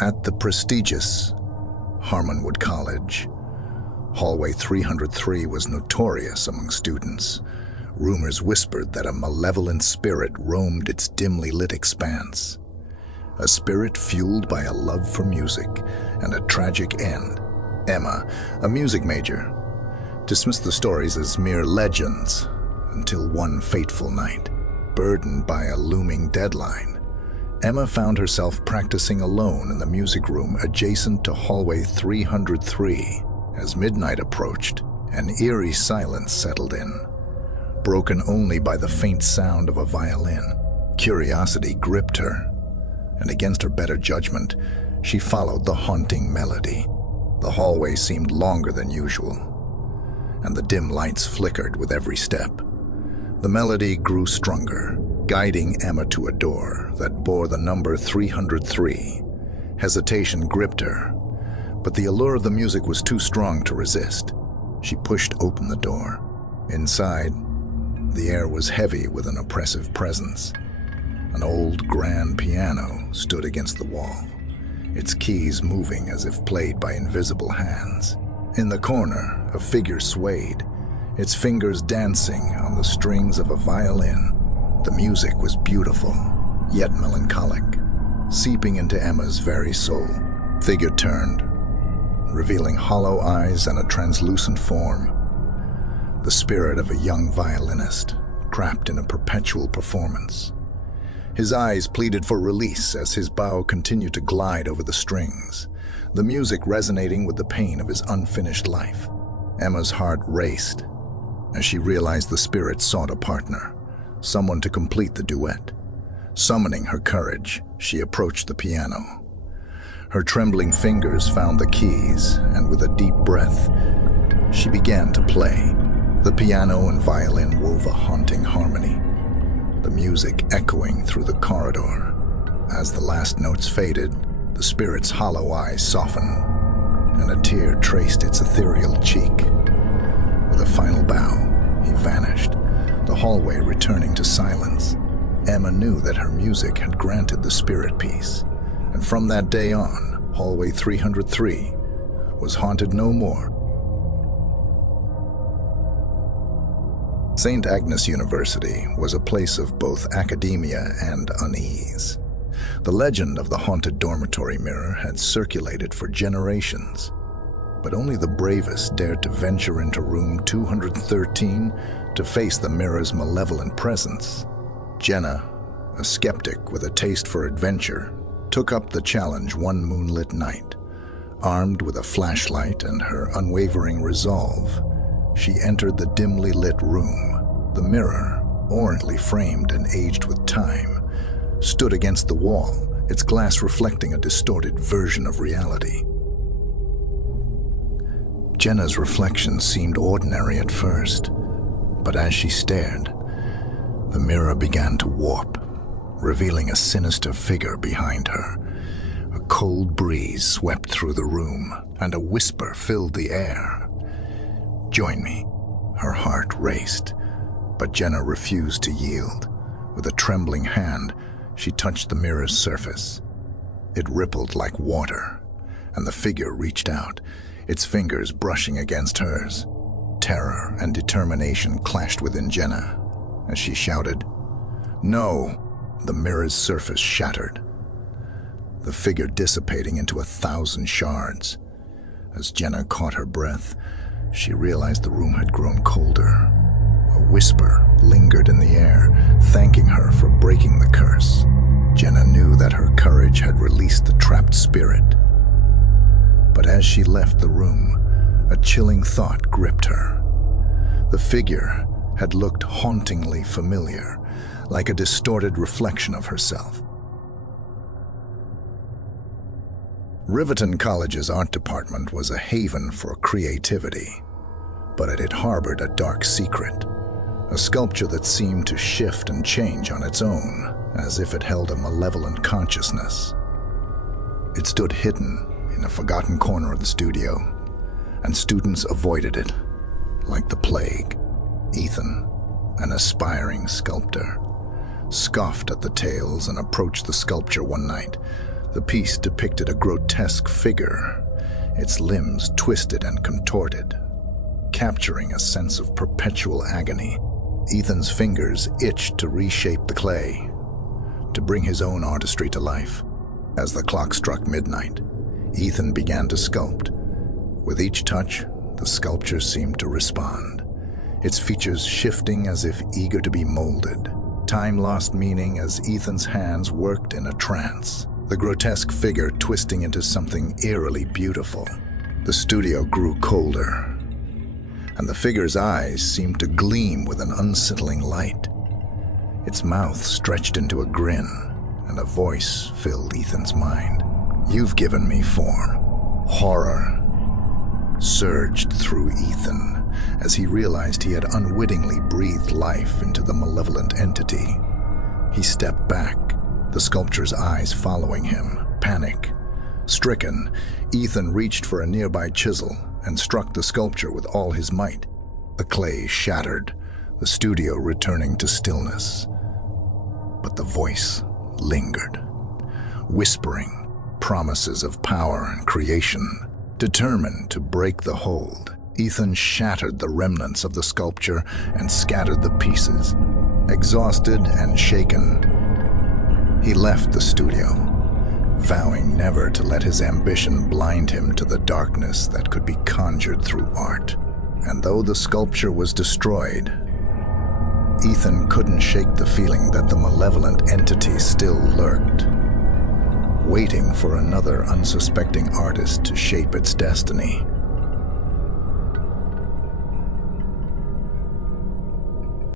At the prestigious Harmonwood College, Hallway 303 was notorious among students. Rumors whispered that a malevolent spirit roamed its dimly lit expanse. A spirit fueled by a love for music and a tragic end. Emma, a music major, dismissed the stories as mere legends until one fateful night. Burdened by a looming deadline, Emma found herself practicing alone in the music room adjacent to Hallway 303. As midnight approached, an eerie silence settled in, broken only by the faint sound of a violin. Curiosity gripped her, and against her better judgment, she followed the haunting melody. The hallway seemed longer than usual, and the dim lights flickered with every step. The melody grew stronger, guiding Emma to a door that bore the number 303. Hesitation gripped her, but the allure of the music was too strong to resist. She pushed open the door. Inside, the air was heavy with an oppressive presence. An old grand piano stood against the wall, its keys moving as if played by invisible hands. In the corner, a figure swayed, its fingers dancing on the strings of a violin. The music was beautiful, yet melancholic, seeping into Emma's very soul. The figure turned, revealing hollow eyes and a translucent form. The spirit of a young violinist, trapped in a perpetual performance. His eyes pleaded for release as his bow continued to glide over the strings, the music resonating with the pain of his unfinished life. Emma's heart raced as she realized the spirit sought a partner, someone to complete the duet. Summoning her courage, she approached the piano. Her trembling fingers found the keys, and with a deep breath, she began to play. The piano and violin wove a haunting harmony, the music echoing through the corridor. As the last notes faded, the spirit's hollow eyes softened, and a tear traced its ethereal cheek. With a final bow, he vanished, the hallway returning to silence. Emma knew that her music had granted the spirit peace, and from that day on, Hallway 303 was haunted no more. St. Agnes University was a place of both academia and unease. The legend of the haunted dormitory mirror had circulated for generations, but only the bravest dared to venture into room 213 to face the mirror's malevolent presence. Jenna, a skeptic with a taste for adventure, took up the challenge one moonlit night. Armed with a flashlight and her unwavering resolve, she entered the dimly lit room. The mirror, ornately framed and aged with time, stood against the wall, its glass reflecting a distorted version of reality. Jenna's reflection seemed ordinary at first, but as she stared, the mirror began to warp, revealing a sinister figure behind her. A cold breeze swept through the room, and a whisper filled the air. "Join me." Her heart raced, but Jenna refused to yield. With a trembling hand, she touched the mirror's surface. It rippled like water, and the figure reached out, its fingers brushing against hers. Terror and determination clashed within Jenna as she shouted, "No!" The mirror's surface shattered, the figure dissipating into 1,000 shards. As Jenna caught her breath, she realized the room had grown colder. A whisper lingered in the air, thanking her for breaking the curse. Jenna knew that her courage had released the trapped spirit. But as she left the room, a chilling thought gripped her. The figure had looked hauntingly familiar, like a distorted reflection of herself. Riverton College's art department was a haven for creativity, but it had harbored a dark secret, a sculpture that seemed to shift and change on its own, as if it held a malevolent consciousness. It stood hidden in a forgotten corner of the studio, and students avoided it like the plague. Ethan, an aspiring sculptor, scoffed at the tales and approached the sculpture one night, The piece depicted a grotesque figure, its limbs twisted and contorted, capturing a sense of perpetual agony. Ethan's fingers itched to reshape the clay, to bring his own artistry to life. As the clock struck midnight, Ethan began to sculpt. With each touch, the sculpture seemed to respond, its features shifting as if eager to be molded. Time lost meaning as Ethan's hands worked in a trance, the grotesque figure twisting into something eerily beautiful. The studio grew colder, and the figure's eyes seemed to gleam with an unsettling light. Its mouth stretched into a grin, and a voice filled Ethan's mind. "You've given me form." Horror surged through Ethan as he realized he had unwittingly breathed life into the malevolent entity. He stepped back, the sculpture's eyes following him. Panic stricken, Ethan reached for a nearby chisel and struck the sculpture with all his might. The clay shattered, the studio returning to stillness. But the voice lingered, whispering promises of power and creation. Determined to break the hold, Ethan shattered the remnants of the sculpture and scattered the pieces. Exhausted and shaken, he left the studio, vowing never to let his ambition blind him to the darkness that could be conjured through art. And though the sculpture was destroyed, Ethan couldn't shake the feeling that the malevolent entity still lurked, waiting for another unsuspecting artist to shape its destiny.